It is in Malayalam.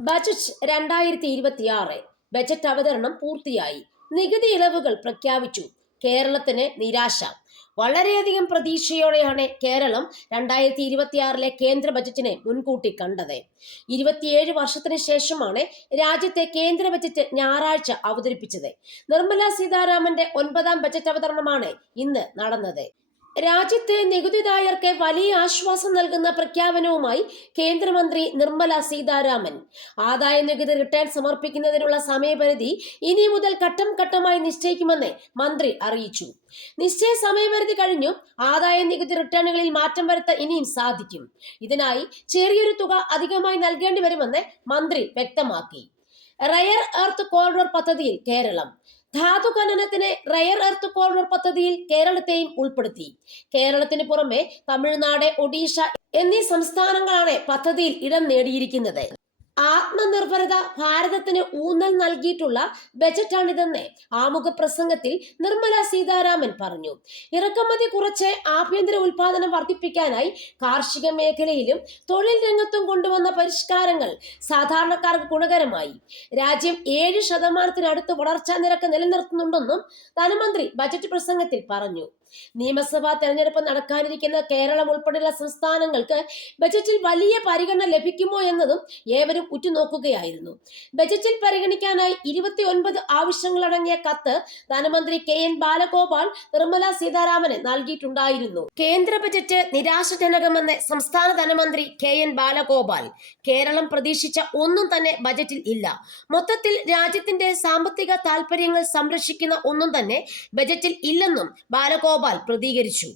ബജറ്റ് രണ്ടായിരത്തി ഇരുപത്തിയാറ് ബജറ്റ് അവതരണം പൂർത്തിയായി. നികുതി ഇളവുകൾ പ്രഖ്യാപിച്ചു. കേരളത്തിന് നിരാശ. വളരെയധികം പ്രതീക്ഷയോടെയാണ് കേരളം രണ്ടായിരത്തി ഇരുപത്തിയാറിലെ കേന്ദ്ര ബജറ്റിനെ മുൻകൂട്ടി കണ്ടത്. ഇരുപത്തിയേഴ് വർഷത്തിന് ശേഷമാണ് രാജ്യത്തെ കേന്ദ്ര ബജറ്റ് ഞായറാഴ്ച അവതരിപ്പിച്ചത്. നിർമ്മല സീതാരാമന്റെ ഒൻപതാം ബജറ്റ് അവതരണമാണ് ഇന്ന് നടന്നത്. രാജ്യത്തെ നികുതിദായർക്ക് വലിയ ആശ്വാസം നൽകുന്ന പ്രഖ്യാപനവുമായി കേന്ദ്രമന്ത്രി നിർമ്മല സീതാരാമൻ. ആദായ നികുതി റിട്ടേൺ സമർപ്പിക്കുന്നതിനുള്ള സമയപരിധി ഇനി മുതൽ ഘട്ടം ഘട്ടമായി നിശ്ചയിക്കുമെന്ന് മന്ത്രി അറിയിച്ചു. നിശ്ചയ സമയപരിധി കഴിഞ്ഞു ആദായ നികുതി റിട്ടേണുകളിൽ മാറ്റം വരുത്താൻ ഇനിയും സാധിക്കും. ഇതിനായി ചെറിയൊരു തുക അധികമായി നൽകേണ്ടി വരുമെന്ന് മന്ത്രി വ്യക്തമാക്കി. റയർ എർത്ത് കോറിഡോർ പദ്ധതിയിൽ കേരളം. ധാതു ഖനനത്തിന് റയർ എർത്ത് കോറിഡോർ പദ്ധതിയിൽ കേരളത്തെയും ഉൾപ്പെടുത്തി. കേരളത്തിന് പുറമെ തമിഴ്നാട് ഒഡീഷ എന്നീ സംസ്ഥാനങ്ങളാണ് പദ്ധതിയിൽ ഇടം നേടിയിരിക്കുന്നത്. ആത്മനിർഭരത ഭാരതത്തിന് ഊന്നൽ നൽകിയിട്ടുള്ള ബജറ്റാണിതെന്ന് ആമുഖ പ്രസംഗത്തിൽ നിർമ്മല സീതാരാമൻ പറഞ്ഞു. ഇറക്കുമതി കുറച്ച് ആഭ്യന്തര ഉൽപാദനം വർദ്ധിപ്പിക്കാനായി കാർഷിക മേഖലയിലും തൊഴിൽ രംഗത്തും കൊണ്ടുവന്ന പരിഷ്കാരങ്ങൾ സാധാരണക്കാർക്ക് ഗുണകരമായി. രാജ്യം ഏഴ് ശതമാനത്തിനടുത്ത് വളർച്ചാ നിരക്ക് നിലനിർത്തുന്നുണ്ടെന്നും ധനമന്ത്രി ബജറ്റ് പ്രസംഗത്തിൽ പറഞ്ഞു. നിയമസഭാ തെരഞ്ഞെടുപ്പ് നടക്കാനിരിക്കുന്ന കേരളം ഉൾപ്പെടെയുള്ള സംസ്ഥാനങ്ങൾക്ക് ബജറ്റിൽ വലിയ പരിഗണന ലഭിക്കുമോ എന്നതും ഏവരും ഉറ്റുനോക്കുകയായിരുന്നു. ബജറ്റിൽ പരിഗണിക്കാനായി ഇരുപത്തി ഒൻപത് ആവശ്യങ്ങളടങ്ങിയ കത്ത് ധനമന്ത്രി കെ എൻ ബാലഗോപാൽ നിർമ്മല സീതാരാമന് നൽകിയിട്ടുണ്ടായിരുന്നു. കേന്ദ്ര ബജറ്റ് നിരാശജനകമെന്ന് സംസ്ഥാന ധനമന്ത്രി കെ എൻ ബാലഗോപാൽ. കേരളം പ്രതീക്ഷിച്ച ഒന്നും തന്നെ ബജറ്റിൽ ഇല്ല. മൊത്തത്തിൽ രാജ്യത്തിന്റെ സാമ്പത്തിക താൽപര്യങ്ങൾ സംരക്ഷിക്കുന്ന ഒന്നും തന്നെ ബജറ്റിൽ ഇല്ലെന്നും ബാലഗോപാൽ പ്രതികരിച്ചു.